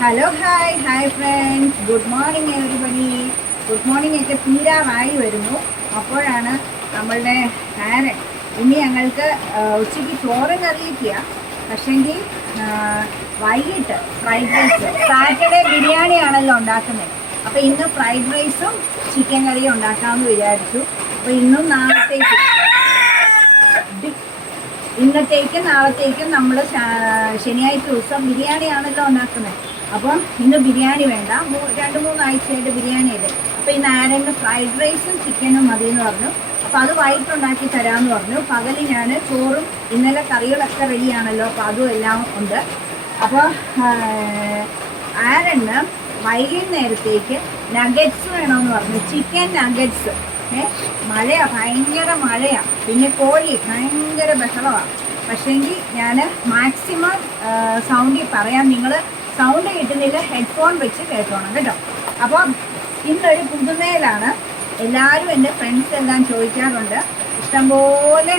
Hello hi friends, good morning everybody. Good morning ഒക്കെ തീരാറായി വരുന്നു. അപ്പോഴാണ് നമ്മളുടെ ആരൻ ഇനി ഞങ്ങൾക്ക് ഉച്ചയ്ക്ക് ചോറ് കറിയിക്കുക. പക്ഷെങ്കിൽ വൈകിട്ട് ഫ്രൈഡ് റൈസ്, സാറ്റർഡേ ബിരിയാണിയാണല്ലോ ഉണ്ടാക്കുന്നത്. അപ്പോൾ ഇന്ന് ഫ്രൈഡ് റൈസും ചിക്കൻ കറിയും ഉണ്ടാക്കാമെന്ന് വിചാരിച്ചു. അപ്പോൾ ഇന്നത്തേക്കും നാളത്തേക്കും നമ്മൾ ശനിയാഴ്ച ദിവസം ബിരിയാണിയാണല്ലോ ഉണ്ടാക്കുന്നത്. അപ്പം ഇന്ന് ബിരിയാണി വേണ്ട, 2-3 ആഴ്ചയായിട്ട് ബിരിയാണി ഇല്ലേ. അപ്പോൾ ഇന്ന് ആരെങ്കിലും ഫ്രൈഡ് റൈസും ചിക്കനും മതി എന്ന് പറഞ്ഞു. അപ്പോൾ അത് വൈകിട്ടുണ്ടാക്കി തരാമെന്ന് പറഞ്ഞു. പകൽ ഞാൻ ചോറും ഇന്നലെ കറികളൊക്കെ റെഡിയാണല്ലോ, അപ്പോൾ അതും എല്ലാം ഉണ്ട്. അപ്പോൾ ആരെണ്ണം വൈകുന്നേരത്തേക്ക് നഗറ്റ്സ് വേണമെന്ന് പറഞ്ഞു, ചിക്കൻ നഗറ്റ്സ്. മഴയാണ്, ഭയങ്കര മഴയാണ്. പിന്നെ കോഴി ഭയങ്കര ബഹളമാണ്. പക്ഷേങ്കിൽ ഞാൻ മാക്സിമം സൗണ്ടിൽ പറയാം. നിങ്ങൾ സൗണ്ട് കിട്ടുന്നില്ല, ഹെഡ്ഫോൺ വെച്ച് കേട്ടോണം കേട്ടോ. അപ്പോൾ ഇന്നൊരു പുതുമയിലാണ്. എല്ലാവരും എൻ്റെ ഫ്രണ്ട്സ് എല്ലാം ചോദിക്കാറുണ്ട്, ഇഷ്ടംപോലെ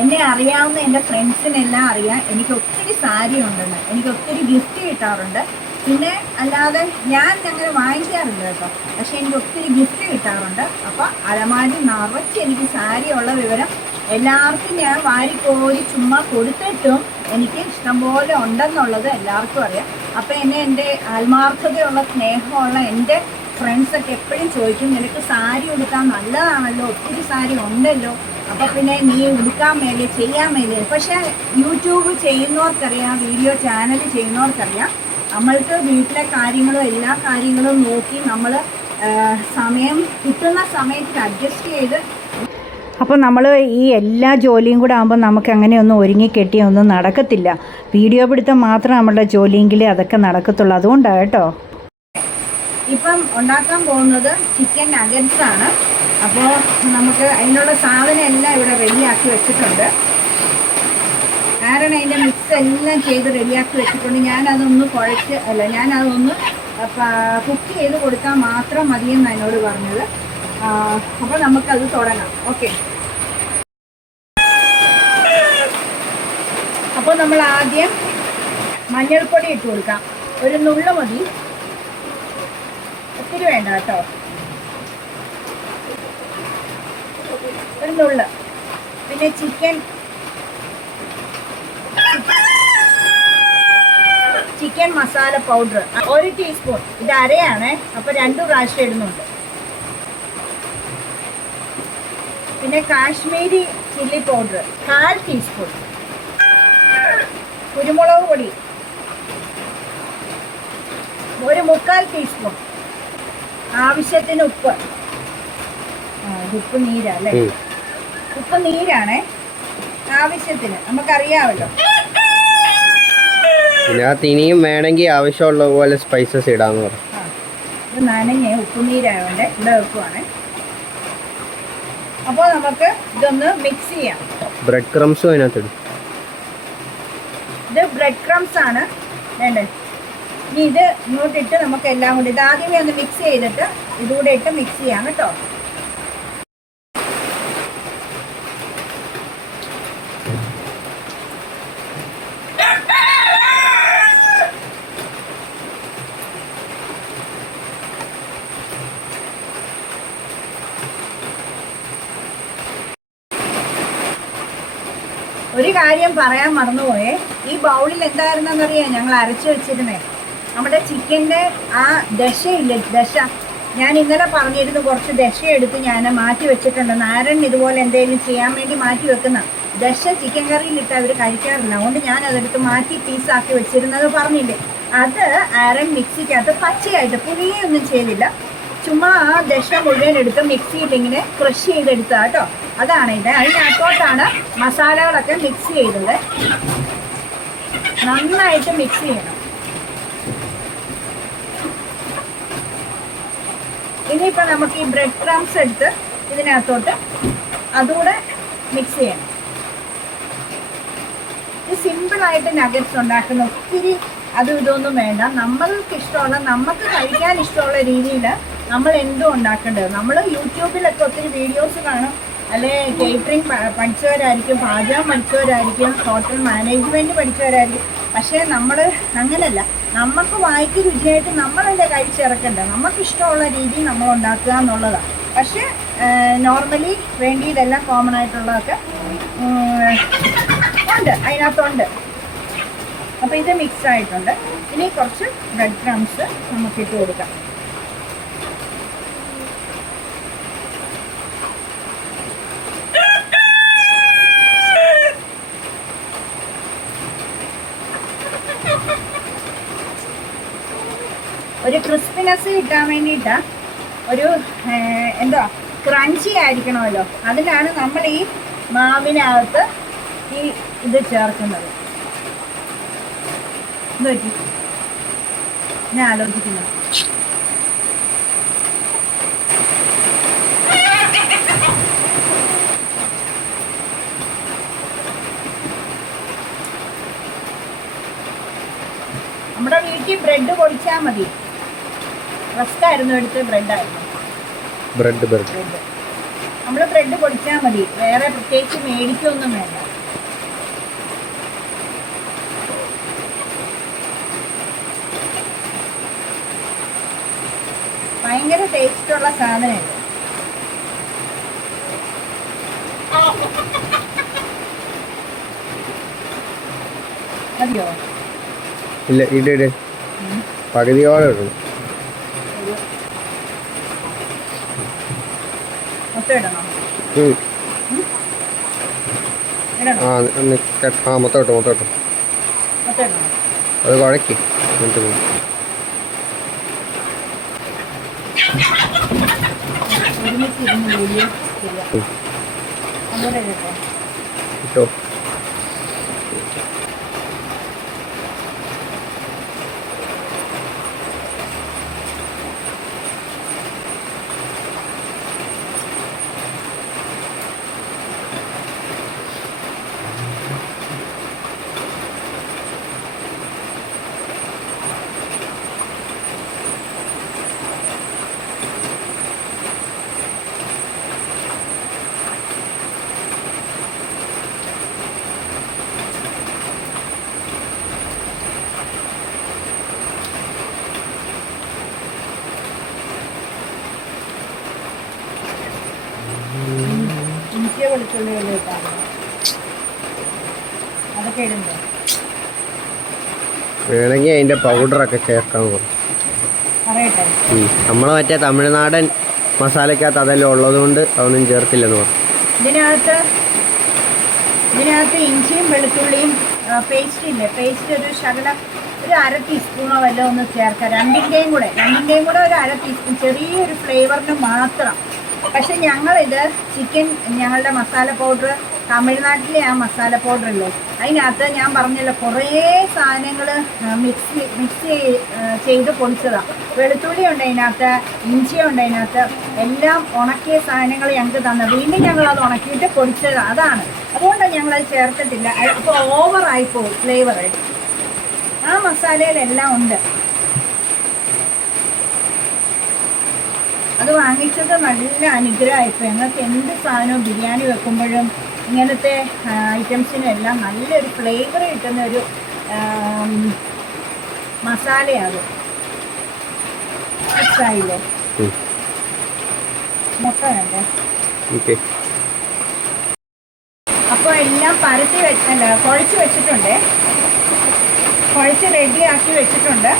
എന്നെ അറിയാവുന്ന എൻ്റെ ഫ്രണ്ട്സിനെല്ലാം അറിയാം എനിക്ക് ഒത്തിരി സാരി ഉണ്ടെന്ന്, എനിക്ക് ഒത്തിരി ഗിഫ്റ്റ് കിട്ടാറുണ്ട്. പിന്നെ അല്ലാതെ ഞാൻ അങ്ങനെ വാങ്ങിക്കാറില്ല കേട്ടോ, പക്ഷേ എനിക്ക് ഒത്തിരി ഗിഫ്റ്റ് കിട്ടാറുണ്ട്. അപ്പോൾ അലമാരി നിറച്ച് എനിക്ക് സാരി ഉള്ള വിവരം എല്ലാവർക്കും ഞാൻ വാരിക്കോരി ചുമ്മാ കൊടുത്തിട്ടും എനിക്ക് ഇഷ്ടംപോലെ ഉണ്ടെന്നുള്ളത് എല്ലാവർക്കും അറിയാം. അപ്പോൾ എൻ്റെ ആത്മാർത്ഥതയുള്ള സ്നേഹമുള്ള എൻ്റെ ഫ്രണ്ട്സൊക്കെ എപ്പോഴും ചോദിക്കും, നിനക്ക് സാരി ഉടുക്കാൻ നല്ലതാണല്ലോ, ഒത്തിരി സാരി ഉണ്ടല്ലോ, അപ്പോൾ പിന്നെ നീ ഉടുക്കാൻ മേലെ ചെയ്യാൻ മേലെ. പക്ഷേ യൂട്യൂബ് ചെയ്യുന്നവർക്കറിയാം, വീഡിയോ ചാനൽ ചെയ്യുന്നവർക്കറിയാം, നമ്മൾക്ക് വീട്ടിലെ കാര്യങ്ങളും എല്ലാ കാര്യങ്ങളും നോക്കി നമ്മൾ സമയം കിട്ടുന്ന സമയത്ത് അഡ്ജസ്റ്റ് ചെയ്ത്. അപ്പോൾ നമ്മൾ ഈ എല്ലാ ജോലിയും കൂടെ ആകുമ്പോൾ നമുക്ക് അങ്ങനെയൊന്നും ഒരുങ്ങിക്കെട്ടിയൊന്നും നടക്കത്തില്ല. വീഡിയോ പിടുത്തം മാത്രം നമ്മളുടെ ജോലിയെങ്കിൽ അതൊക്കെ നടക്കത്തുള്ളൂ. അതുകൊണ്ടാണ് കേട്ടോ. ഇപ്പം ഉണ്ടാക്കാൻ പോകുന്നത് ചിക്കൻ നഗറ്റ്സ് ആണ്. അപ്പോൾ നമുക്ക് അതിനുള്ള സാധനം എല്ലാം ഇവിടെ റെഡിയാക്കി വെച്ചിട്ടുണ്ട്. കാരണം അതിൻ്റെ മിക്സ് എല്ലാം ചെയ്ത് റെഡിയാക്കി വെച്ചിട്ടുണ്ട്. ഞാനതൊന്ന് ഞാനതൊന്ന് കുക്ക് ചെയ്ത് കൊടുക്കാൻ മാത്രം മതിയെന്ന് എന്നോട് പറഞ്ഞത്. അപ്പോൾ നമുക്കത് തുടങ്ങാം. ഓക്കെ, അപ്പോൾ നമ്മൾ ആദ്യം മഞ്ഞൾപ്പൊടി ഇട്ട് കൊടുക്കാം. ഒരു നുള്ളു മതി, ഒത്തിരി വേണ്ട കേട്ടോ, ഒരു നുള്ള്. പിന്നെ ചിക്കൻ മസാല പൗഡർ 1 ടീസ്പൂൺ. ഇത് അരയാണ്, അപ്പോൾ 2 പ്രാവശ്യം ഇടുന്നുണ്ട്. പിന്നെ കാശ്മീരി ചില്ലി പൗഡർ 1/4 ടീസ്പൂൺ. കുരുമുളക് പൊടി 1/4 ടീസ്പൂൺ. ആവശ്യത്തിന് ഉപ്പ്. ഉപ്പ് നീരല്ലേ, ഉപ്പ് നീരാണേ, ആവശ്യത്തിന്, നമുക്കറിയാമല്ലോ. ഇനിയും വേണമെങ്കിൽ ആവശ്യമുള്ള പോലെ സ്പൈസസ് ഇടാന്ന് പറഞ്ഞു. ഇത് നനഞ്ഞ് ഉപ്പുനീരായതുകൊണ്ട് ഇവിടെ വെക്കുവാണ്. അപ്പോൾ നമുക്ക് ഇതൊന്ന് മിക്സ് ചെയ്യാം. ബ്രെഡ് ക്രംസും അതിനകത്തിടും. ഇത് ബ്രെഡ് ക്രംസ് ആണ് വേണ്ടേ. ഇനി ഇത് ഇങ്ങോട്ടിട്ട് നമുക്ക് എല്ലാം കൂടി ഇത് ആദ്യമേ ഒന്ന് മിക്സ് ചെയ്തിട്ട് ഇതുകൂടെ ഇട്ട് മിക്സ് ചെയ്യാം കേട്ടോ. ഒരു കാര്യം പറയാൻ മറന്നുപോയേ, ഈ ബൗളിൽ എന്തായിരുന്നെന്നറിയാം ഞങ്ങൾ അരച്ചു വെച്ചിരുന്നേ, നമ്മുടെ ചിക്കൻ്റെ ആ ദശയില്ലേ, ദശ. ഞാൻ ഇന്നലെ പറഞ്ഞിരുന്നു കുറച്ച് ദശ എടുത്ത് ഞാൻ മാറ്റി വെച്ചിട്ടുണ്ട്. നാരൻ ഇതുപോലെ എന്തെങ്കിലും ചെയ്യാൻ വേണ്ടി മാറ്റി വെക്കുന്ന ദശ ചിക്കൻ കറിയിലിട്ട് അവർ കഴിക്കാറില്ല. അതുകൊണ്ട് ഞാൻ അതെടുത്ത് മാറ്റി പീസാക്കി വെച്ചിരുന്നത് പറഞ്ഞില്ലേ. അത് ആരൻ മിക്സിക്കകത്ത് പച്ചയായിട്ട് പുളിയൊന്നും ചെയ്തില്ല, ചുമ്മാ ആ ദശ മുഴുവൻ എടുത്ത് മിക്സിയിൽ ഇങ്ങനെ ക്രഷ് ചെയ്തെടുത്താൽ കേട്ടോ. അതാണ് ഇത്. അതിനകത്തോട്ടാണ് മസാലകളൊക്കെ മിക്സ് ചെയ്തത്. നന്നായിട്ട് മിക്സ് ചെയ്യണം. ഇനിയിപ്പോൾ നമുക്ക് ഈ ബ്രെഡ് ക്രംസ് എടുത്ത് ഇതിനകത്തോട്ട് അതുകൂടെ മിക്സ് ചെയ്യണം. ഇത് സിമ്പിളായിട്ട് നഗറ്റ്സ് ഉണ്ടാക്കുന്ന, ഒത്തിരി അതും ഇതൊന്നും വേണ്ട. നമ്മൾക്ക് ഇഷ്ടമുള്ള, നമുക്ക് കഴിക്കാൻ ഇഷ്ടമുള്ള രീതിയിൽ നമ്മൾ എന്തും ഉണ്ടാക്കേണ്ടത്. നമ്മൾ യൂട്യൂബിലൊക്കെ ഒത്തിരി വീഡിയോസ് കാണും, അല്ലെ കേറ്ററിംഗ് പഠിച്ചവരായിരിക്കും, പാചകം പഠിച്ചവരായിരിക്കും, ഹോട്ടൽ മാനേജ്മെൻറ്റ് പഠിച്ചവരായിരിക്കും. പക്ഷേ നമ്മൾ അങ്ങനല്ല, നമുക്ക് വായിക്ക് രുചിയായിട്ട് നമ്മളല്ലേ കഴിച്ചിറക്കണ്ടേ, നമുക്കിഷ്ടമുള്ള രീതി നമ്മൾ ഉണ്ടാക്കുക എന്നുള്ളതാണ്. പക്ഷേ നോർമലി വേണ്ടിയതെല്ലാം കോമൺ ആയിട്ടുള്ളതൊക്കെ ഉണ്ട്, അതിനകത്തുണ്ട്. അപ്പോൾ ഇത് മിക്സ് ആയിട്ടുണ്ട്. ഇനി കുറച്ച് ബ്രെഡ് ക്രംസ് നമുക്കിട്ട് കൊടുക്കാം. ഒരു ക്രിസ്പിനെസ് കിട്ടാൻ വേണ്ടിയിട്ട് ഒരു എന്താ ക്രഞ്ചി ആയിരിക്കണമല്ലോ, അതിനാണ് നമ്മൾ ഈ മാവിനകത്ത് ഈ ഇത് ചേർക്കുന്നത്. എന്ത് പറ്റി ഞാൻ ആലോചിക്കുന്നു. നമ്മുടെ വീട്ടിൽ ബ്രെഡ് പൊടിച്ചാൽ മതി. റസ്കായിരുന്നു എടുത്ത് ബ്രെഡായിരുന്നു. ബ്രെഡ് നമ്മൾ ബ്രെഡ് പൊടിച്ചാൽ മതി, വേറെ പ്രത്യേകിച്ച് മേടിക്കൊന്നും വേണ്ട. ഭയങ്കര ടേസ്റ്റുള്ള സാധനമാണ്. മതിയോ? ഇല്ല, ഇട് പകുതിയോളം ഇടണം. മൊത്തം ഇടണോ? മൊത്തം ഇട്ടോ. അത് കുഴക്കി ഇട്ടോ. വെളുത്തുള്ളിയെല്ലാം ഇട്ടാണ് അതൊക്കെ ഇടുന്നത്. വേണമെങ്കിൽ അതിൻ്റെ പൗഡറൊക്കെ ചേർക്കാൻ പോകും. പറയട്ടെ, നമ്മൾ മറ്റേ തമിഴ്നാടൻ മസാലക്കകത്ത് അതെല്ലാം ഉള്ളതുകൊണ്ട് അതൊന്നും ചേർത്തില്ലെന്ന് പറഞ്ഞു. ഇതിനകത്ത് ഇഞ്ചിയും വെളുത്തുള്ളിയും പേസ്റ്റ് ഇല്ലേ, പേസ്റ്റ് ഒരു ശകലം ഒരു 1/2 ടീസ്പൂണോ വല്ലതും ഒന്ന് ചേർക്കാം. രണ്ടിൻ്റെയും കൂടെ ഒരു 1/2 ടീസ്പൂൺ, ചെറിയൊരു ഫ്ലേവറിന് മാത്രം. പക്ഷെ ഞങ്ങളിത് ചിക്കൻ, ഞങ്ങളുടെ മസാല പൗഡർ, തമിഴ്നാട്ടിലെ ആ മസാല പൗഡറില്ലേ, അതിനകത്ത് ഞാൻ പറഞ്ഞല്ലോ കുറേ സാധനങ്ങൾ മിക്സ് ചെയ്ത് പൊടിച്ചതാണ്. വെളുത്തുള്ളി ഉണ്ട് അതിനകത്ത്, ഇഞ്ചി ഉണ്ട് അതിനകത്ത്, എല്ലാം ഉണക്കിയ സാധനങ്ങൾ ഞങ്ങൾക്ക് തന്നത്. വീണ്ടും ഞങ്ങളത് ഉണക്കിയിട്ട് പൊടിച്ചത് അതാണ്. അതുകൊണ്ടാണ് ഞങ്ങളത് ചേർത്തിട്ടില്ല. അപ്പോൾ ഓവറായിപ്പോവും ഫ്ലേവർ. ആ മസാലയിലെല്ലാം ഉണ്ട്. അത് വാങ്ങിച്ചത് നല്ല അനുഗ്രഹമായിപ്പോൾ. ഞങ്ങൾക്ക് എന്ത് സാധനവും ബിരിയാണി വെക്കുമ്പോഴും ഇങ്ങനത്തെ ഐറ്റംസിനും എല്ലാം നല്ലൊരു ഫ്ലേവർ കിട്ടുന്ന ഒരു മസാലയാണ്. മനസ്സിലായില്ലേ? മുട്ട വേണ്ടേ? അപ്പോൾ എല്ലാം പരത്തി കുഴച്ച് വെച്ചിട്ടുണ്ട്, കുഴച്ച് റെഡിയാക്കി വെച്ചിട്ടുണ്ട്.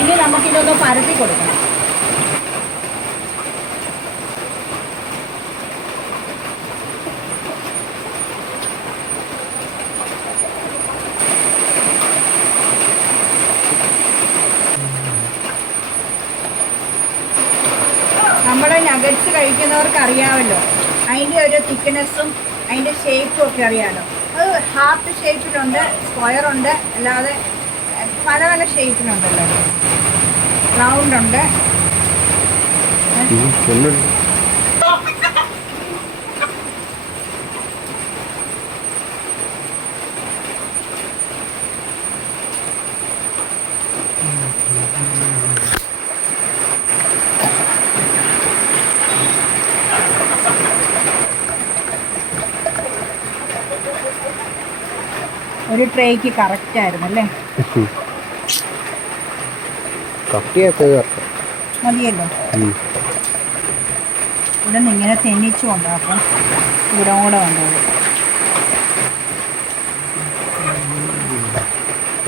ഇനി നമുക്കിതൊന്ന് പരത്തി കൊടുക്കണം. നമ്മുടെ നഗറ്റ്സ് കഴിക്കുന്നവർക്ക് അറിയാമല്ലോ, അതിൻ്റെ ഒരു തിക്നെസ്സും അതിൻ്റെ ഷേപ്പും ഒക്കെ അറിയാമല്ലോ. അത് ഹാർട്ട് ഷേപ്പിലുണ്ട്, സ്ക്വയറുണ്ട്, അല്ലാതെ പല പല ഷേപ്പിലുണ്ടല്ലോ. റൗണ്ട് ഉണ്ട്. ഒരു ട്രേക്ക് കറക്റ്റ് ആയിരുന്നു അല്ലേ? മതിയല്ലോ. ഇവിടെ നിന്ന് ഇങ്ങനെ തെന്നിച്ചു കൊണ്ടാക്കും, ഇവിടെ കൂടെ കൊണ്ടുപോകും.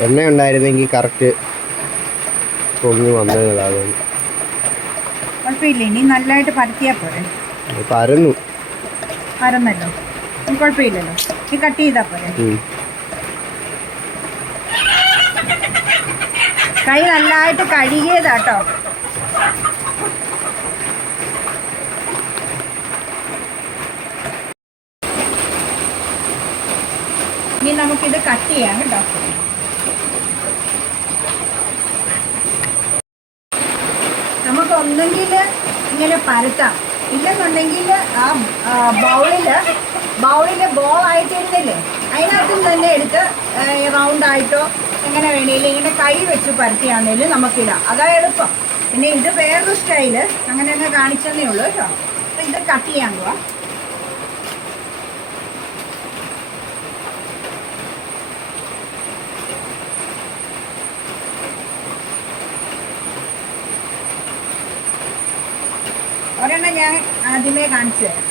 എണ്ണ ഉണ്ടായിരുന്നെങ്കിൽ കറക്റ്റ് പൊങ്ങി വന്നതാകും. കുഴപ്പമില്ല, ഇനി നല്ലതായിട്ട് പരത്തിയാൽ പോരെ. പരന്നല്ലോ, കുഴപ്പമില്ലല്ലോ. ഈ കട്ട് ചെയ്താൽ പോരെ. കൈ നല്ലതായിട്ട് കഴുകിയതാട്ടോ. ഇനി നമുക്കിത് കട്ട് ചെയ്യാം കേട്ടോ. നമുക്ക് ഒന്നെങ്കിൽ ഇങ്ങനെ പരത്താം, ഇല്ലെന്നുണ്ടെങ്കിൽ ആ ബൗളിൽ ബോൾ ആയിട്ടിരുന്നില്ലേ അതിനകത്തും തന്നെ എടുത്ത് റൗണ്ടായിട്ടോ എങ്ങനെ വേണേലും ഇങ്ങനെ കൈ വെച്ച് പരത്തിയാണെങ്കിലും നമുക്കിടാം. അതാ എളുപ്പം. പിന്നെ ഇത് വേറൊരു സ്റ്റൈല്, അങ്ങനെ തന്നെ കാണിച്ചതേ ഉള്ളൂ കേട്ടോ. അപ്പം ഇത് കട്ട് ചെയ്യാൻ പോവാ. ഒരെണ്ണം ഞാൻ ആദ്യമേ കാണിച്ചു തരാം.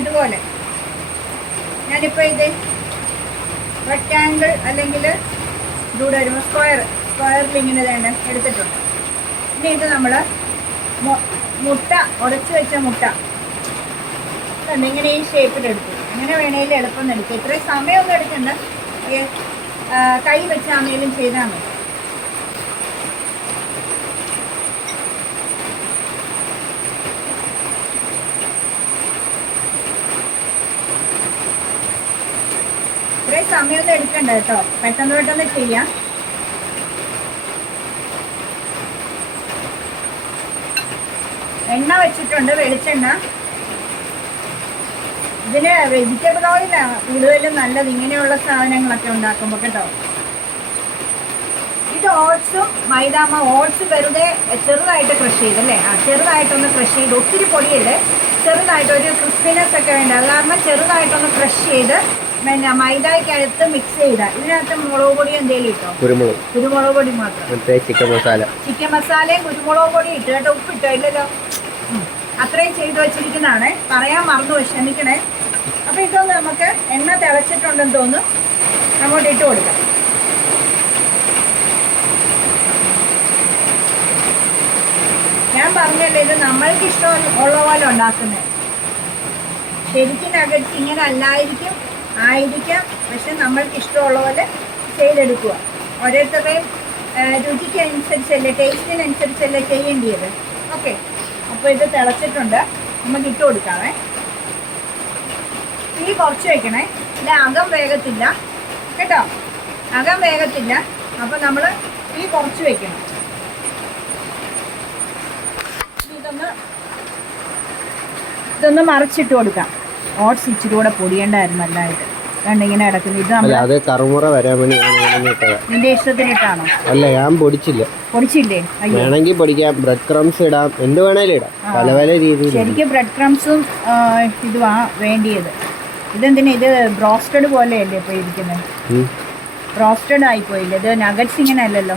ഇതുപോലെ ഞാനിപ്പോൾ ഇത് റെക്റ്റാങ്കിൾ അല്ലെങ്കിൽ ഇതൂടെ വരുമ്പോൾ സ്ക്വയറിൽ ഇങ്ങനെ തന്നെ എടുത്തിട്ടുണ്ട്. ഇനി ഇത് നമ്മൾ മുട്ട ഉടച്ച് വെച്ച മുട്ട ഇങ്ങനെ ഈ ഷേപ്പിലെടുക്കും. എങ്ങനെ വേണേലും എളുപ്പം എടുക്കും. ഇത്രയും സമയമൊന്നും എടുക്കണ്ട, കൈ വെച്ചാണേലും ചെയ്താൽ മതി. ഇത്രയും സമയമൊന്നും എടുക്കണ്ട കേട്ടോ, പെട്ടെന്ന് ചെയ്യാം. എണ്ണ വെച്ചിട്ടുണ്ട്, വെളിച്ചെണ്ണ. ഇതിന് വെജിറ്റബിൾ ഓയിലാണ് കൂടുതലും നല്ലത് ഇങ്ങനെയുള്ള സാധനങ്ങളൊക്കെ ഉണ്ടാക്കുമ്പോൾ കേട്ടോ. ഇത് ഓട്സും മൈദാമ. ഓട്സ് വെറുതെ ചെറുതായിട്ട് ക്രഷ് ചെയ്തല്ലേ, ചെറുതായിട്ടൊന്ന് ക്രഷ് ചെയ്ത്, ഒത്തിരി പൊടിയല്ലേ, ചെറുതായിട്ട് ഒരു ക്രിസ്പിനെസ് ഒക്കെ വേണ്ട. അത് കാരണം ചെറുതായിട്ടൊന്ന് ക്രഷ് ചെയ്ത് പിന്നെ മൈദയ്ക്കകത്ത് മിക്സ് ചെയ്താൽ ഇതിനകത്ത് മുളക് പൊടി എന്തെങ്കിലും ഇട്ടോ? കുരുമുളക് പൊടി മാത്രം. ചിക്കൻ മസാലയും കുരുമുളക് പൊടി ഇട്ട് കേട്ടോ. ഉപ്പിട്ടോ? ഇല്ലല്ലോ. അത്രയും ചെയ്ത് വെച്ചിരിക്കുന്നതാണ്, പറയാൻ മറന്നു, ക്ഷമിക്കണേ. അപ്പം ഇതൊന്ന് നമുക്ക് എണ്ണ തിളച്ചിട്ടുണ്ടെന്ന് തോന്നുന്നു, അങ്ങോട്ട് ഇട്ട് കൊടുക്കാം. ഞാൻ പറഞ്ഞല്ലേ, ഇത് നമ്മൾക്ക് ഇഷ്ടം ഉള്ള പോലെ ഉണ്ടാക്കുന്നത്. ശരിക്കും നഗറ്റ്സ് ഇങ്ങനെ അല്ലായിരിക്കാം, പക്ഷെ നമ്മൾക്ക് ഇഷ്ടമുള്ള പോലെ ചെയ്തെടുക്കുക. ഓരോരുത്തരുടെയും രുചിക്ക് അനുസരിച്ചല്ലേ, ടേസ്റ്റിനനുസരിച്ചല്ലേ ചെയ്യേണ്ടത്. ഓക്കെ, അപ്പോൾ ഇത് തിളച്ചിട്ടുണ്ട്, നമുക്ക് ഇട്ട് കൊടുക്കാമേ. തീ കുറച്ച് വെക്കണേ, ഇല്ല അകം വേഗത്തില്ല കേട്ടോ, അകം വേഗത്തില്ല. അപ്പോൾ നമ്മൾ തീ കുറച്ച് വെക്കണം. ഇതൊന്ന് മറിച്ചിട്ട് കൊടുക്കാം. ഓട്സ് ഇച്ചിരി കൂടെ പൊടിയേണ്ടായിരുന്നു നല്ലതായിട്ട്. ഇങ്ങനെ കിടക്കുന്നു. ഇത് നിന്റെ ഇഷ്ടത്തിനിട്ടാണോ? അല്ല, ഞാൻ പൊടിച്ചില്ലേ? വേണമെങ്കിൽ പൊടിക്കാം, ബ്രെഡ് ക്രംസ് ഇടാം, എന്ത് വേണേലും ഇടാം, പല പല രീതിയിൽ. ശരിക്കും ബ്രെഡ് ക്രംസും ഇതുവാ വേണ്ടിയത്. ഇതെന്തിനാ? ഇത് ബ്രോസ്റ്റഡ് പോലെയല്ലേ ഇപ്പോൾ ഇരിക്കുന്നത്? ബ്രോസ്റ്റഡ് ആയിപ്പോയില്ലേ ഇത്? നഗറ്റ്സ് ഇങ്ങനെ അല്ലല്ലോ.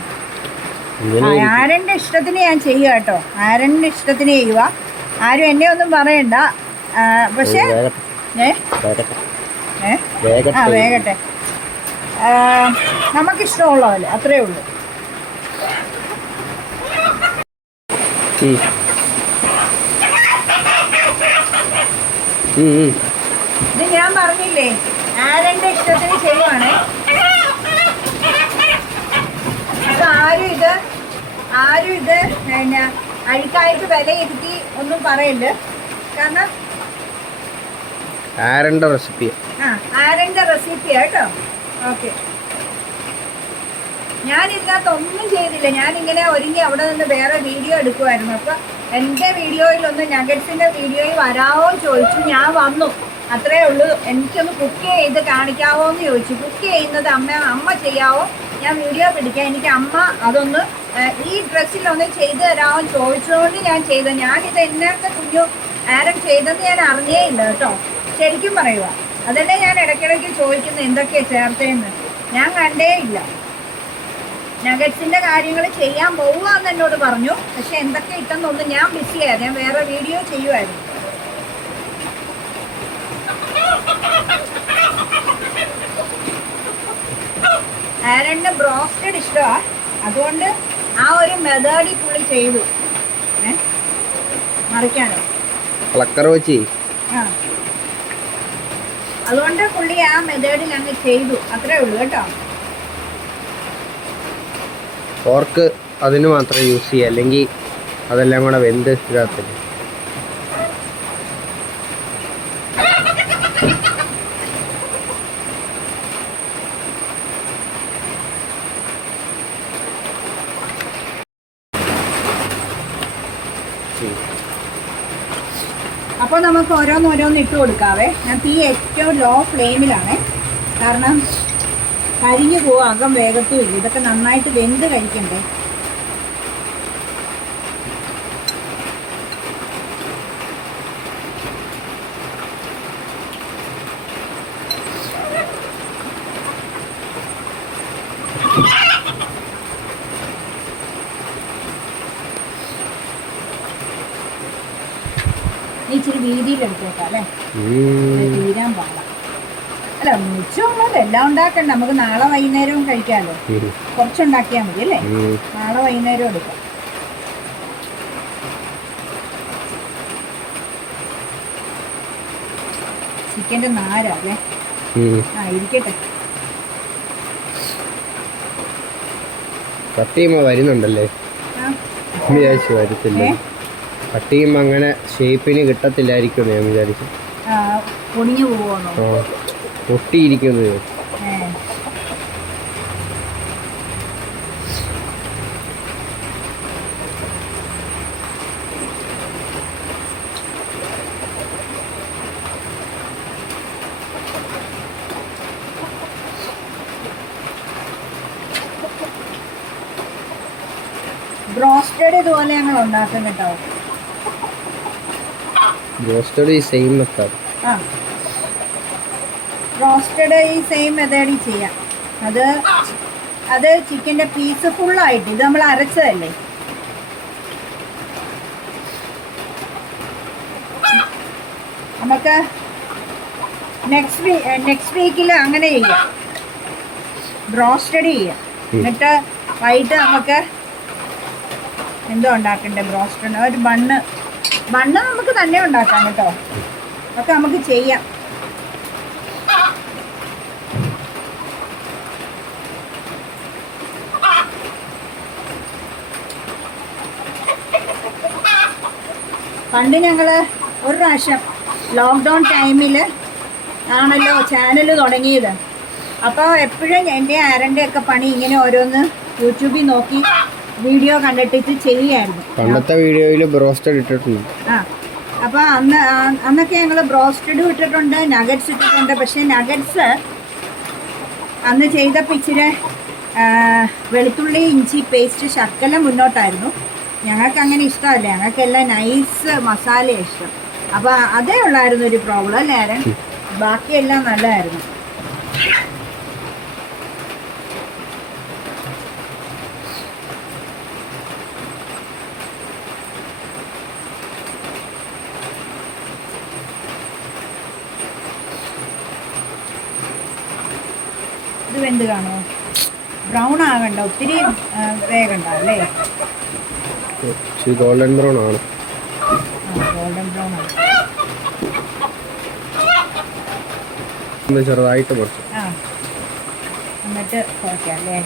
ആരൻ്റെ ഇഷ്ടത്തിന് ഞാൻ ചെയ്യുക കേട്ടോ, ആരൻ്റെ ഇഷ്ടത്തിന് ചെയ്യുക. ആരും എന്നെ ഒന്നും പറയണ്ട. പക്ഷേ വേഗട്ടെ, നമുക്കിഷ്ടമുള്ള പോലെ, അത്രേ ഉള്ളൂ. ഇത് ഞാൻ പറഞ്ഞില്ലേ, ആരൻ്റെ ഇഷ്ടത്തിന് ചെയ്യുവാണേ. അത് ആരും ഇത് പിന്നെ അഴുക്കായിട്ട് വില ഇരുത്തി ഒന്നും പറയല്ല. കാരണം ആരൻ്റെ റെസിപ്പിയാ കേട്ടോ. ഓക്കെ, ഞാനിതിനകത്ത് ഒന്നും ചെയ്തില്ല. ഞാനിങ്ങനെ ഒരുങ്ങി അവിടെ നിന്ന് വേറെ വീഡിയോ എടുക്കുമായിരുന്നു. അപ്പോൾ എൻ്റെ വീഡിയോയിലൊന്ന് നഗറ്റ്സിൻ്റെ വീഡിയോയിൽ വരാമോ ചോദിച്ചു. ഞാൻ വന്നു. അത്രേ ഉള്ളൂ. എനിക്കൊന്ന് കുക്ക് ചെയ്ത് കാണിക്കാവോ എന്ന് ചോദിച്ചു. കുക്ക് ചെയ്യുന്നത് അമ്മ ചെയ്യാവോ, ഞാൻ വീഡിയോ പിടിക്കാം, എനിക്ക് അമ്മ അതൊന്ന് ഈ ഡ്രസ്സിലൊന്ന് ചെയ്തു തരാമോ ചോദിച്ചുകൊണ്ട് ഞാൻ ചെയ്ത. ഞാനിത് എന്നൊക്കെ കുഞ്ഞു ആരും ചെയ്തെന്ന് ഞാൻ അറിഞ്ഞേ ഇല്ല കേട്ടോ, ശരിക്കും പറയുക. അതന്നെ ഞാൻ ഇടയ്ക്കിടയ്ക്ക് ചോദിക്കുന്നത് എന്തൊക്കെയാണ് ചേർത്തതെന്ന്, ഞാൻ കണ്ടേ ഇല്ല. നഗറ്റ്സിൻ്റെ കാര്യങ്ങൾ ചെയ്യാൻ പോവുകയെന്ന് എന്നോട് പറഞ്ഞു, പക്ഷെ എന്തൊക്കെ ഇട്ടെന്നൊന്നും ഞാൻ ബിസിയായിരുന്നു, ഞാൻ വേറെ വീഡിയോ ചെയ്യുമായിരുന്നു. ആരണ്ട് ബ്രോസ്റ്റഡ് ഇഷ്ടമാണ്, അതുകൊണ്ട് ആ ഒരു മെത്തേഡിൽ പുള്ളി ചെയ്തു. മറിക്കാനോ ആ, അതുകൊണ്ട് പുള്ളി ആ മെത്തേഡിൽ അങ്ങ് ചെയ്തു, അത്രേ ഉള്ളൂ കേട്ടോ. ഫോർക്ക് അതിന് മാത്രം യൂസ് ചെയ്യുക, അല്ലെങ്കിൽ അതെല്ലാം കൂടെ വെന്ത് ഇതാത്തില്ല. അപ്പോൾ നമുക്ക് ഓരോന്നോരോന്ന് ഇട്ട് കൊടുക്കാവേ. ഞാൻ തീ ഏറ്റവും ലോ ഫ്ലെയിമിലാണ്, കാരണം കരിഞ്ഞു പോവും, അകം വേഗത്തും ഇല്ല. ഇതൊക്കെ നന്നായിട്ട് വെന്ത് കഴിക്കണ്ടേ. ഇച്ചിരി വീതിയിൽ എടുത്തേക്കാം അല്ലേ, തീരാൻ പാടാം. അല്ല മിച്ചമുള്ളത് എല്ലാം ഉണ്ടാക്കണ്ട, നമുക്ക് നാളെ വൈകുന്നേരവും കഴിക്കാമല്ലോ. കുറച്ചുണ്ടാക്കിയാൽ മതി അല്ലേ, നാളെ വൈകുന്നേരം എടുക്കാം. ചിക്കൻ്റെ നാര അല്ലേ, ആ ഇരിക്കട്ടെ. കട്ട് ചെയ്യുമ്പോൾ വരുന്നുണ്ടല്ലേ, വിചാരിച്ചു വരത്തില്ല. കട്ട് ചെയ്യുമ്പോൾ അങ്ങനെ ഷേപ്പിന് കിട്ടത്തില്ലായിരിക്കും ഞാൻ വിചാരിച്ചു. പൊടിഞ്ഞു പോവാണോ? പൊട്ടിയിരിക്കുന്നത്. ബ്രോസ്റ്റഡ് ഇതുപോലെ ഞങ്ങൾ ഉണ്ടാക്കും കേട്ടോ. ബ്രോസ്റ്റഡ് ഈ സെയിം മെത്തേഡ്. ആ റോസ്റ്റഡ് ഈ സെയിം മെത്തേഡിൽ ചെയ്യാം. അത് ചിക്കൻ്റെ പീസ് ഫുള്ളായിട്ട്, ഇത് നമ്മൾ അരച്ചതല്ലേ. നമുക്ക് നെക്സ്റ്റ് വീക്കിൽ അങ്ങനെ ചെയ്യാം, ബ്രോസ്റ്റഡ് ചെയ്യാം. എന്നിട്ട് വൈകിട്ട് നമുക്ക് എന്തോ ഉണ്ടാക്കണ്ടേ, ബ്രോസ്റ്റഡ് ഒരു ബണ്ണ് നമുക്ക് തന്നെ ഉണ്ടാക്കാം കേട്ടോ, ഒക്കെ നമുക്ക് ചെയ്യാം. പണ്ട് ഞങ്ങൾ ഒരു പ്രാവശ്യം ലോക്ക്ഡൗൺ ടൈമിൽ ആണല്ലോ ചാനൽ തുടങ്ങിയത്. അപ്പോൾ എപ്പോഴും എൻ്റെ ആരൻ്റെയൊക്കെ പണി ഇങ്ങനെ ഓരോന്ന് യൂട്യൂബിൽ നോക്കി വീഡിയോ കണ്ടിട്ട് ചെയ്യുമായിരുന്നു. പണ്ടത്തെ വീഡിയോയിൽ ബ്രോസ്റ്റഡ് ഇട്ടിട്ടുണ്ട്. ആ അപ്പോൾ അന്നൊക്കെ ഞങ്ങൾ ബ്രോസ്റ്റഡും ഇട്ടിട്ടുണ്ട്, നഗറ്റ്സ് ഇട്ടിട്ടുണ്ട്. പക്ഷേ നഗറ്റ്സ് അന്ന് ചെയ്തപ്പോൾ ഇച്ചിരി വെളുത്തുള്ളി ഇഞ്ചി പേസ്റ്റ് ശർക്കര മുന്നോട്ടായിരുന്നു. ഞങ്ങൾക്ക് അങ്ങനെ ഇഷ്ടമല്ല, ഞങ്ങൾക്കെല്ലാം നൈസ് മസാല ഇഷ്ടം. അപ്പോൾ അതേ ഉള്ളായിരുന്നു ഒരു പ്രോബ്ലം അല്ലേ ആരൻ, ബാക്കിയെല്ലാം നല്ലതായിരുന്നു. ഇത് വെന്ത് കാണുമോ? ബ്രൗൺ ആകണ്ട, ഒത്തിരി വേഗണ്ട അല്ലേ, ഗോൾഡൻ ബ്രൗൺ ആണ്. ഗോൾഡൻ ബ്രൗൺ ആണ്. ചെറുതായിട്ട് കുറച്ച് എന്നിട്ട് കുറയ്ക്കാം അല്ലേ.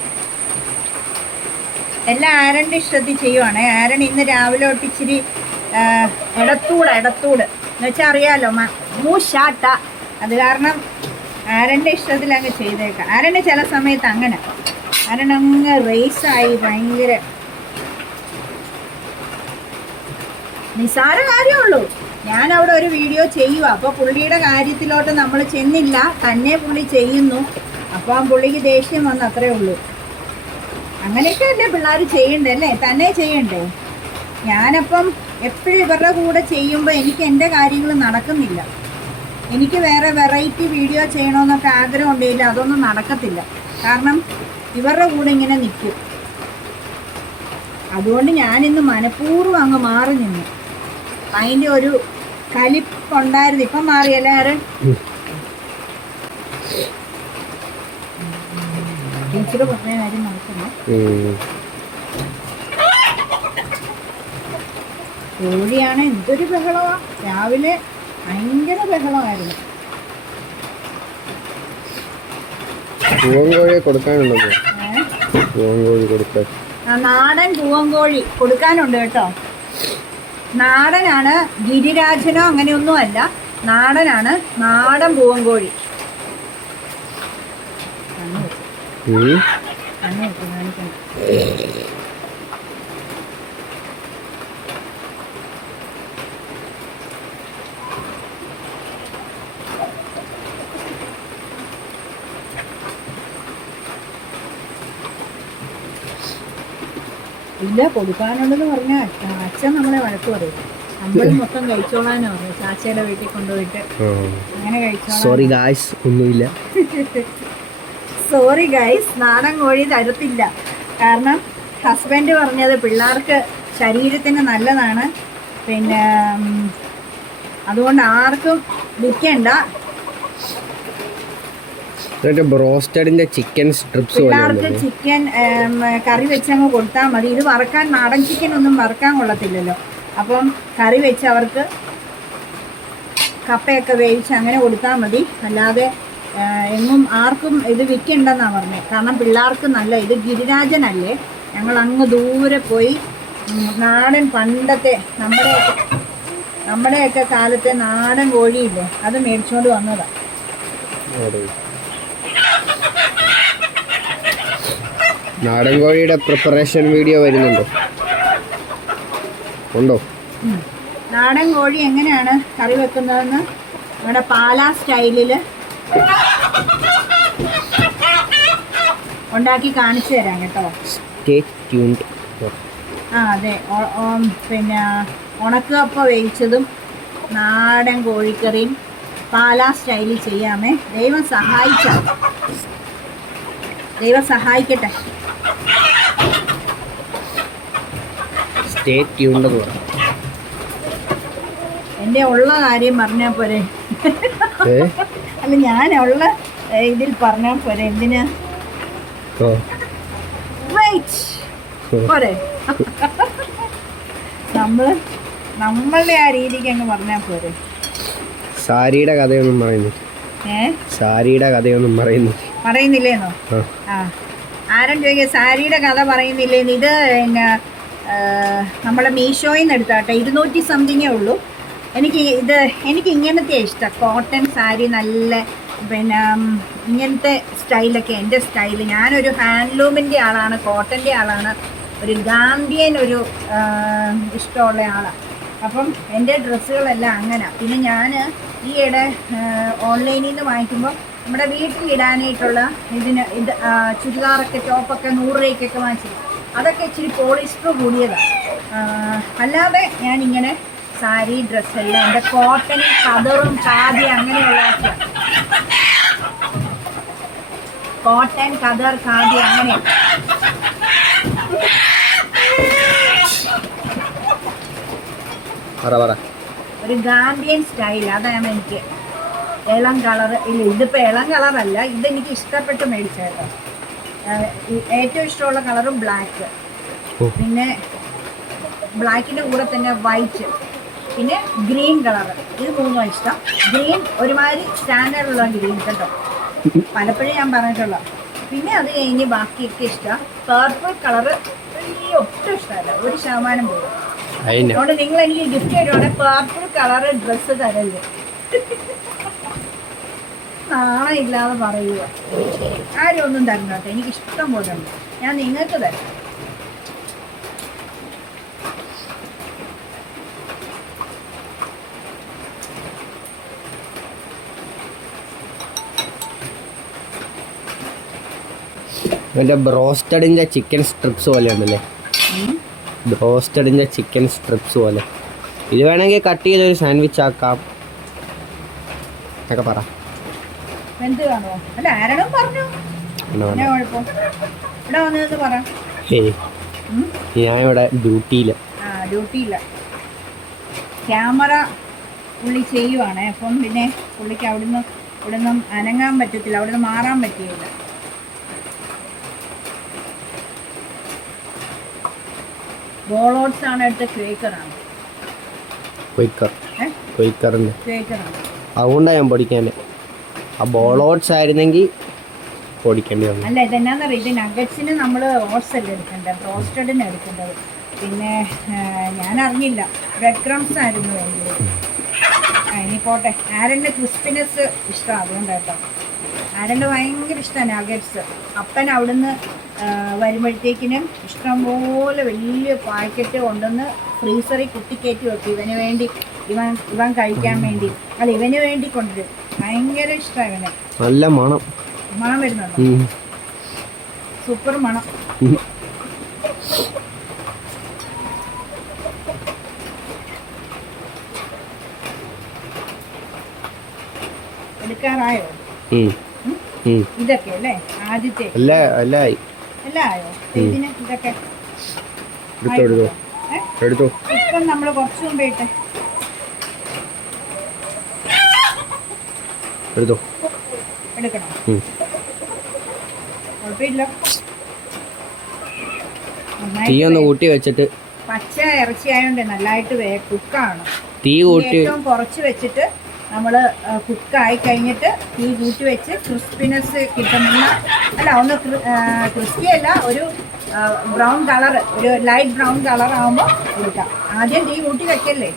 എല്ലാം ആരൻ്റെ ഇഷ്ടത്തിൽ ചെയ്യുവാണേ. ആരൻ ഇന്ന് രാവിലെ തൊട്ട് ഇച്ചിരി ഇടത്തൂട് എന്ന് വെച്ചാൽ അറിയാമല്ലോ, മൂശാട്ട. അത് കാരണം ആരൻ്റെ ഇഷ്ടത്തിൽ അങ്ങ് ചെയ്തേക്കാം. ആരൻ്റെ ചില സമയത്ത് അങ്ങനെ ആരനങ്ങ് റേസായി ഭയങ്കര നിസാര കാര്യമുള്ളൂ. ഞാൻ അവിടെ ഒരു വീഡിയോ ചെയ്യുക. അപ്പോൾ പുള്ളിയുടെ കാര്യത്തിലോട്ട് നമ്മൾ ചെന്നില്ല, തന്നെ പുള്ളി ചെയ്യുന്നു. അപ്പം പുള്ളിക്ക് ദേഷ്യം വന്ന് അത്രേ ഉള്ളൂ. അങ്ങനെയൊക്കെ അല്ലേ പിള്ളേർ ചെയ്യണ്ടേ, അല്ലേ? തന്നെ ചെയ്യണ്ടേ. ഞാനപ്പം എപ്പോഴും ഇവരുടെ കൂടെ ചെയ്യുമ്പോൾ എനിക്ക് എൻ്റെ കാര്യങ്ങൾ നടക്കുന്നില്ല. എനിക്ക് വേറെ വെറൈറ്റി വീഡിയോ ചെയ്യണമെന്നൊക്കെ ആഗ്രഹം ഉണ്ടെങ്കിൽ അതൊന്നും നടക്കത്തില്ല. കാരണം ഇവരുടെ കൂടെ ഇങ്ങനെ നിൽക്കും. അതുകൊണ്ട് ഞാനിന്ന് മനഃപൂർവ്വം അങ്ങ് മാറി നിന്നു. അതിൻ്റെ ഒരു കലിപ്പുണ്ടായിരുന്നു. ഇപ്പം മാറിയല്ലേ ആര്? ടീച്ചർ പറഞ്ഞ കാര്യം നടക്കില്ല. കോഴിയാണ് എന്തൊരു ബഹളമാ. രാവിലെ ഭയങ്കര ബഹളമായിരുന്നു. പൂവൻകോഴിയെ കൊടുക്കാനുണ്ടോ? പൂവൻകോഴി കൊടുക്കാൻ, നാടൻ പൂവൻകോഴി കൊടുക്കാനുണ്ട് കേട്ടോ. നാടനാണ്, ഗിരിരാജനോ അങ്ങനെയൊന്നും അല്ല, നാടനാണ്. നാടൻ പൂവൻകോഴി. ഇല്ല, കൊടുക്കാനുണ്ടെന്ന് പറഞ്ഞാൽ അച്ഛൻ നമ്മളെ വഴക്ക് പറയും. നമ്മൾ മൊത്തം കഴിച്ചോളാനോ പറഞ്ഞു, ചാച്ചയുടെ വീട്ടിൽ കൊണ്ടുപോയിട്ട് അങ്ങനെ കഴിച്ചോളാം. സോറി ഗായ്സ്, ഒന്നുമില്ല. സോറി ഗൈസ്, നാടൻ കോഴി തരത്തില്ല. കാരണം ഹസ്ബൻഡ് പറഞ്ഞത് പിള്ളേർക്ക് ശരീരത്തിന് നല്ലതാണ്, പിന്നെ അതുകൊണ്ട് ആർക്കും വിൽക്കണ്ട. ബ്രോസ്റ്റഡിന്റെ ചിക്കൻ സ്ട്രിപ്സ് പിള്ളേർക്ക് ചിക്കൻ കറി വെച്ചങ്ങ് കൊടുത്താൽ മതി. ഇത് വറക്കാൻ, നാടൻ ചിക്കൻ ഒന്നും വറക്കാൻ കൊള്ളത്തില്ലല്ലോ. അപ്പം കറി വെച്ച് അവർക്ക് കപ്പയൊക്കെ വേവിച്ച് അങ്ങനെ കൊടുത്താൽ മതി. അല്ലാതെ എങ്ങും ആർക്കും ഇത് വിൽക്കണ്ടെന്നാണ് പറഞ്ഞത്. കാരണം പിള്ളേർക്ക് നല്ല, ഇത് ഗിരിരാജനല്ലേ. ഞങ്ങൾ അങ്ങ് ദൂരെ പോയി നാടൻ പണ്ടത്തെ നമ്മുടെയൊക്കെ കാലത്തെ നാടൻ കോഴിയില്ലേ, അത് മേടിച്ചുകൊണ്ട് വന്നതാണ്. നാടൻ കോഴിയുടെ പ്രിപ്പറേഷൻ വീഡിയോ വരുന്നുണ്ടോ? ഉണ്ടോ? നാടൻ കോഴി എങ്ങനെയാണ് കറി വെക്കുന്നതെന്ന് നമ്മുടെ പാലാ സ്റ്റൈലിൽ ഉണ്ടാക്കി കാണിച്ചു തരാം കേട്ടോ. അതെ, പിന്നെ ഉണക്കപ്പ വേവിച്ചതും നാടൻ കോഴിക്കറിയും പാലാ സ്റ്റൈലിൽ ചെയ്യാമേ. ദൈവം സഹായിക്കട്ടെ. എൻ്റെ ഉള്ള കാര്യം പറഞ്ഞാൽ പോരെ? അല്ല, ഞാൻ ഉള്ള ഇതിൽ പറഞ്ഞാൽ പോരെ? എന്തിനാ പോരെ? നമ്മളുടെ ആ രീതിക്ക് അങ്ങ് പറഞ്ഞാൽ പോരെ? സാരിയുടെ കഥയൊന്നും പറയുന്നു. സാരിയുടെ കഥയൊന്നും പറയുന്നില്ലേന്നോ? ആ, ആരും ചോദിക്കുക സാരിയുടെ കഥ പറയുന്നില്ലേന്ന്. ഇത് പിന്നെ നമ്മളെ മീഷോയിൽ നിന്ന് എടുത്താട്ടെ, 200 സംതിങ്ങേ ഉള്ളൂ. എനിക്ക് ഇങ്ങനത്തെ ഇഷ്ടം. കോട്ടൺ സാരി, നല്ല പിന്നെ ഇങ്ങനത്തെ സ്റ്റൈലൊക്കെ എൻ്റെ സ്റ്റൈല്. ഞാനൊരു ഹാൻഡ്ലൂമിൻ്റെ ആളാണ്, കോട്ടൻ്റെ ആളാണ്, ഒരു ഗാംബിയൻ ഒരു ഇഷ്ടമുള്ള ആളാണ്. അപ്പം എൻ്റെ ഡ്രസ്സുകളെല്ലാം അങ്ങനെ. പിന്നെ ഞാൻ ഈയിടെ ഓൺലൈനിൽ നിന്ന് വാങ്ങിക്കുമ്പോൾ നമ്മുടെ വീട്ടിലിടാനായിട്ടുള്ള ചുരിദാറൊക്കെ, ടോപ്പൊക്കെ 100 രൂപയ്ക്കൊക്കെ വാങ്ങിച്ചു. അതൊക്കെ ഇച്ചിരി പോളിസ്റ്റർ കൂടിയതാണ്. അല്ലാതെ ഞാനിങ്ങനെ സാരി ഡ്രസ്സെല്ലാം എൻ്റെ കോട്ടനും കതറും ഖാദി അങ്ങനെയുള്ളതൊക്കെ, കോട്ടൺ, കതർ, ഖാദി അങ്ങനെ. ഒരു ഗാംബിയൻ സ്റ്റൈൽ, അതാണ് എനിക്ക്. ഇളം കളർ ഇല്ല, ഇതിപ്പോൾ ഇളം കളറല്ല, ഇതെനിക്ക് ഇഷ്ടപ്പെട്ട് മേടിച്ചേട്ടോ. ഏറ്റവും ഇഷ്ടമുള്ള കളറും ബ്ലാക്ക്, പിന്നെ ബ്ലാക്കിൻ്റെ കൂടെ തന്നെ വൈറ്റ്, പിന്നെ ഗ്രീൻ കളറ്. ഇത് 3 ഇഷ്ടം. ഗ്രീൻ ഒരുമാതിരി സ്റ്റാൻഡേർഡുള്ള ഗ്രീൻ കേട്ടോ, പലപ്പോഴും ഞാൻ പറഞ്ഞിട്ടുള്ള. പിന്നെ അത് കഴിഞ്ഞ് ബാക്കിയൊക്കെ ഇഷ്ടം. പേർപ്പിൾ കളറ് ഒട്ടും ഇഷ്ടമല്ല, 1% പോലും. അതുകൊണ്ട് നിങ്ങൾ എനിക്ക് ഗിഫ്റ്റ് തരുവാണെങ്കിൽ പേർപ്പിൾ കളറ് ഡ്രസ്സ് തരല്ലേ. നാളെ ഇല്ലാതെ പറയുക. ആരും ഒന്നും തരണം, എനിക്ക് ഇഷ്ടം പോലെ ഉണ്ട്. ഞാൻ നിങ്ങൾക്ക് തരാം. മറ്റേ ബ്രോസ്റ്റഡിൻ്റെ ചിക്കൻ സ്ട്രിപ്സ് പോലെ ഉണ്ടല്ലേ, ബ്രോസ്റ്റഡിൻ്റെ ചിക്കൻ സ്ട്രിപ്സ് പോലെ. ഇത് വേണമെങ്കിൽ കട്ട് ചെയ്തൊരു സാൻഡ്വിച്ച് ആക്കാം എന്നൊക്കെ പറ. എന്ത് കാണുമോ? അല്ല ആരോടും പറഞ്ഞു. എന്നാ കുഴപ്പം? ഇവിടെ വന്നതെന്ന് പറ. ഞാനിവിടെ ഡ്യൂട്ടിയില്ല. ഡ്യൂട്ടിയില്ല. ക്യാമറ പുള്ളി ചെയ്യുവാണേ. അപ്പം പിന്നെ പുള്ളിക്ക് ഇവിടുന്ന് അനങ്ങാൻ പറ്റത്തില്ല, അവിടുന്ന് മാറാൻ പറ്റിയില്ല. ബോളോട്സ് ആണ് എടുത്ത ക്വേക്കറാണ്. ക്വേക്കറാണ്. അതുകൊണ്ടാണ് ഞാൻ പൊടിക്കാൻ. ആ ബോളോട്സ് ആയിരുന്നെങ്കിൽ പൊടിക്കേണ്ടി വന്നു. അല്ല ഇതെന്നാന്നറിയാം, ഇത് നഗറ്റ്സിന് നമ്മൾ ഓട്സ് അല്ലേ എടുക്കേണ്ടത്, റോസ്റ്റഡിന് എടുക്കേണ്ടത്. പിന്നെ ഞാൻ അറിഞ്ഞില്ല, ബ്രെഡ് ക്രംസ് ആയിരുന്നു വേണ്ടത്. ഇനി പോട്ടെ. ആരൻ്റെ ക്രിസ്പിനെസ് ഇഷ്ടമാണ്, അതുകൊണ്ട് കേട്ടോ. ആരൻ്റെ ഭയങ്കര ഇഷ്ടമാണ് നഗറ്റ്സ്. അപ്പൻ അവിടുന്ന് വരുമ്പോഴത്തേക്കിനും ഇഷ്ടംപോലെ വലിയ പാക്കറ്റ് കൊണ്ടുവന്ന് ഫ്രീസറിൽ കുത്തിക്കയറ്റി വെക്കും ഇവന് വേണ്ടി. ഇവൻ കഴിക്കാൻ വേണ്ടി, അല്ല ഇവന് വേണ്ടി കൊണ്ടുവരും. ഭയങ്കര ഇഷ്ടമാണ് ഇവന്. നല്ല മണം വരുന്നുണ്ടോ? സൂപ്പർ മണം. എടുക്കാറായോ ഇതൊക്കെ അല്ലേ? ആദ്യത്തെ എല്ലാം ആയോ? ഇതിന് ഇതൊക്കെ ഇപ്പം നമ്മൾ കുറച്ച് മുമ്പേ ഇട്ടെ എടുക്കണം. കുഴപ്പമില്ല. തീയൊന്ന് കൂട്ടി വെച്ചിട്ട്, പച്ച ഇറച്ചി ആയതുകൊണ്ട് നല്ലതായിട്ട് കുക്കാണ്. തീ കൂട്ടി ഏറ്റവും കുറച്ച് വെച്ചിട്ട് നമ്മൾ കുക്കായി കഴിഞ്ഞിട്ട് തീ കൂട്ടി വെച്ച് ക്രിസ്പിനെസ് കിട്ടുന്നില്ല. അല്ല ഒന്ന് ക്രിസ്പി അല്ല, ഒരു ബ്രൗൺ കളർ, ഒരു ലൈറ്റ് ബ്രൗൺ കളർ ആകുമ്പോൾ കൊടുക്കാം. ആദ്യം തീ കൂട്ടി വെക്കല്ലേ,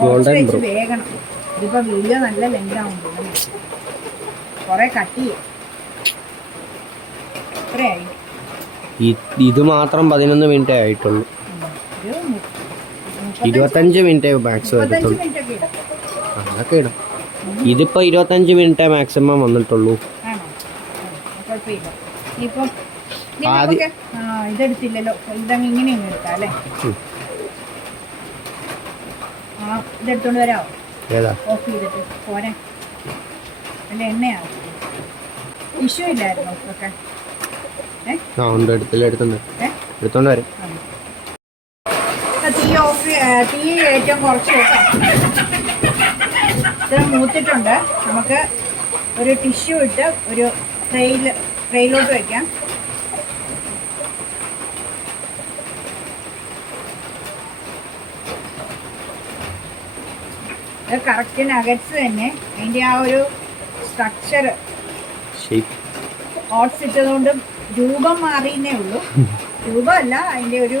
കുറച്ച് വെച്ച് വേഗണം. ഇതിപ്പോൾ വീഡിയോ നല്ല ലെങ്താവുമ്പോൾ കുറേ കട്ട് ചെയ്യും. എത്രയായി? ഇത് മാത്രം 11 മിനിറ്റേ ആയിട്ടുള്ളൂ. 25 മിനിറ്റേ മാക്സിമം ആയിട്ടുള്ളൂ. അതൊക്കെ ഇടും. ഇതിപ്പോൾ 25 മിനിറ്റേ മാക്സിമം വന്നിട്ടുള്ളൂ. ഇതെടുത്തില്ലല്ലോ, ഇതങ്ങ് ഇങ്ങനെ എടുക്കാം അല്ലേ? ഇതെടുത്തോണ്ട് വരാമോ? ഓഫ് ചെയ്തിട്ട് പോരെ. അല്ല എണ്ണയാണ്. ഇഷ്യൂ ഇല്ലായിരുന്നു ഒക്കെ. എടുത്തോണ്ട് വരാം. തീ ഏറ്റവും കുറച്ച് വെക്കാം. ഇത് മൂത്തിട്ടുണ്ട്. നമുക്ക് ഒരു ടിഷ്യൂ ഇട്ട് ഒരു ട്രെയിലോട്ട് വയ്ക്കാം. ഇത് കറക്റ്റ് നഗറ്റ്സ് തന്നെ. അതിൻ്റെ ആ ഒരു സ്ട്രക്ചർ ഓട്സ് ഇട്ടതുകൊണ്ട് രൂപം മാറിയെന്നേ ഉള്ളൂ. രൂപമല്ല, അതിൻ്റെ ഒരു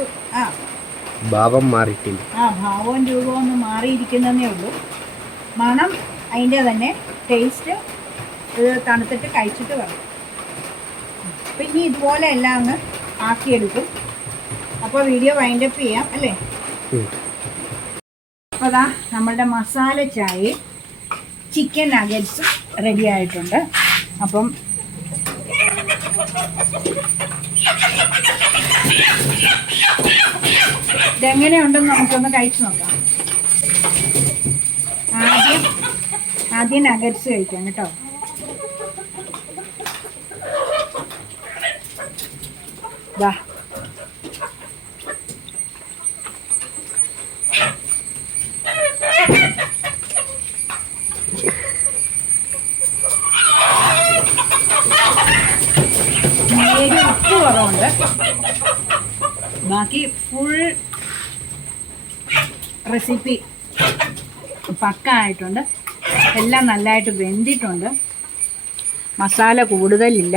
ഭാവം മാറിയിട്ടില്ല. ഭാവവും രൂപവും ഒന്ന് മാറിയിരിക്കുന്നതേ ഉള്ളൂ. മണം അതിൻ്റെ തന്നെ. ടേസ്റ്റ് ഇത് തണുത്തിട്ട് കഴിച്ചിട്ട് വേണം. അപ്പം ഇനി ഇതുപോലെ എല്ലാം അങ്ങ് ആക്കിയെടുക്കും. അപ്പോൾ വീഡിയോ വൈൻഡപ്പ് ചെയ്യാം അല്ലേ? അപ്പോൾ അതാ നമ്മളുടെ മസാല ചായ ചിക്കൻ നഗറ്റ്സും റെഡി ആയിട്ടുണ്ട്. അപ്പം ഇതെങ്ങനെയുണ്ടെന്ന് നമുക്കൊന്ന് കഴിച്ചു നോക്കാം. ആദ്യം നഗറ്റ്സ് കഴിക്കാം കേട്ടോ. വാ, ഉപ്പ് കുറവുണ്ട്. ബാക്കി ഫുൾ റെസിപ്പി പക്ക ആയിട്ടുണ്ട്. എല്ലാം നല്ലതായിട്ട് വെന്തിട്ടുണ്ട്. മസാല കൂടുതലില്ല.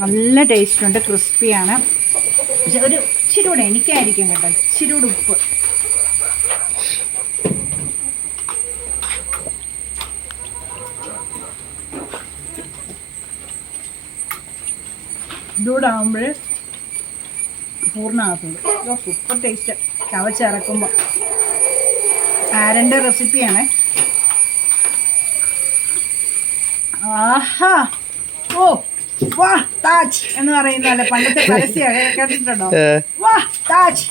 നല്ല ടേസ്റ്റുണ്ട്. ക്രിസ്പിയാണ്. പക്ഷെ ഒരു ഇച്ചിരി കൂടെ എനിക്കായിരിക്കും കേട്ടോ, ഇച്ചിരി കൂടെ ഉപ്പ്. ഇതുകൂടെ ആകുമ്പോൾ പൂർണ്ണമാകുന്നുണ്ട്. Super taste. ചവച്ചിറക്കുമ്പോൾ ആരൻ്റെ റെസിപ്പിയാണ്. ആഹാ, ഓ വാ താജ് എന്ന് പറയുന്നല്ലേ പണ്ടത്തെ പരസ്യം കേട്ടിട്ടുണ്ടോ? വാ താജ്.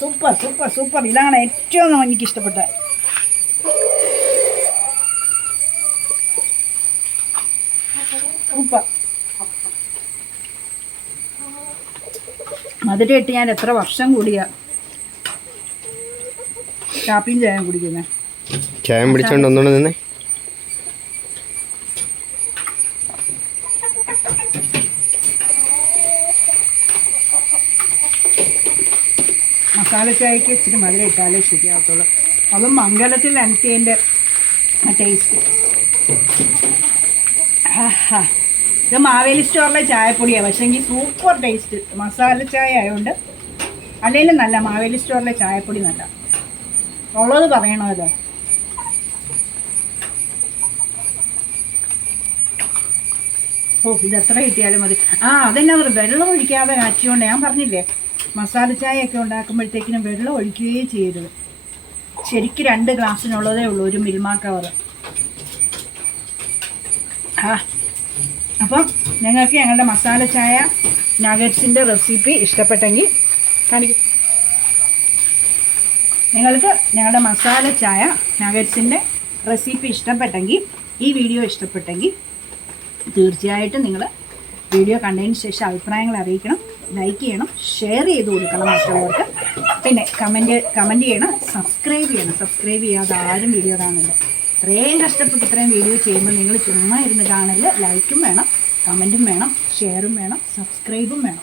Super super super. ഇതാണ് ഏറ്റവും എനിക്ക് ഇഷ്ടപ്പെട്ടത്. സൂപ്പർ. മധുരം ഇട്ട് ഞാൻ എത്ര വർഷം കൂടിയാ കാപ്പിയും ചായം കുടിക്കുന്നത്. ചായം പിടിച്ചോണ്ട് ഒന്നുകൂടെ നിന്നേ. മസാല ചായക്ക് ഇച്ചിരി മധുരം ഇട്ടാലേ ശരിയാകത്തുള്ളൂ. അതും മംഗലത്തിൽ അനത്തിയതിൻ്റെ ടേസ്റ്റ്. ഇത് മാവേലി സ്റ്റോറിലെ ചായപ്പൊടിയാണ്, പക്ഷേങ്കിൽ സൂപ്പർ ടേസ്റ്റ്. മസാല ചായ ആയതുകൊണ്ട് അല്ലെങ്കിലും നല്ല. മാവേലി സ്റ്റോറിലെ ചായപ്പൊടി നല്ല. ഉള്ളത് പറയണോ ഇത്? ഓ ഇത് എത്ര കിട്ടിയാലും മതി. അതെന്നാ പറയുക, വെള്ളം ഒഴിക്കാതെ കാച്ചിക്കൊണ്ട്. ഞാൻ പറഞ്ഞില്ലേ മസാല ചായയൊക്കെ ഉണ്ടാക്കുമ്പോഴത്തേക്കിനും വെള്ളം ഒഴിക്കുകയും ചെയ്യരുത്. ശരിക്കും 2 ഗ്ലാസ്സിനുള്ളതേ ഉള്ളൂ ഒരു മിൽമ കവർ. അപ്പം നിങ്ങൾക്ക് ഞങ്ങളുടെ മസാല ചായ നഗറ്റ്സിൻ്റെ റെസിപ്പി ഇഷ്ടപ്പെട്ടെങ്കിൽ കാണിക്കും. നിങ്ങൾക്ക് ഞങ്ങളുടെ മസാല ചായ നഗറ്റ്സിൻ്റെ റെസിപ്പി ഇഷ്ടപ്പെട്ടെങ്കിൽ, ഈ വീഡിയോ ഇഷ്ടപ്പെട്ടെങ്കിൽ തീർച്ചയായിട്ടും നിങ്ങൾ വീഡിയോ കണ്ടതിന് ശേഷം അഭിപ്രായങ്ങൾ അറിയിക്കണം. ലൈക്ക് ചെയ്യണം, ഷെയർ ചെയ്ത് കൊടുക്കണം മറ്റുള്ളവർക്ക്. പിന്നെ കമൻറ്റ് ചെയ്യണം, സബ്സ്ക്രൈബ് ചെയ്യണം. സബ്സ്ക്രൈബ് ചെയ്യാതെ ആരും വീഡിയോ കാണില്ല. ഇത്രയും കഷ്ടപ്പെട്ട് ഇത്രയും വീഡിയോ ചെയ്യുമ്പോൾ നിങ്ങൾ ചുമ്മാ ഇരുന്ന് കാണില്ല. ലൈക്കും വേണം, കമൻറ്റും വേണം, ഷെയറും വേണം, സബ്സ്ക്രൈബും വേണം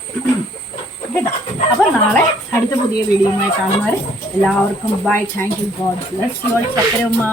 കേട്ടോ. അപ്പോൾ നാളെ അടുത്ത പുതിയ വീഡിയോയുമായി കാണുന്നവരെ എല്ലാവർക്കും bye. Thank you. God bless you all. സക്കരമ്മ.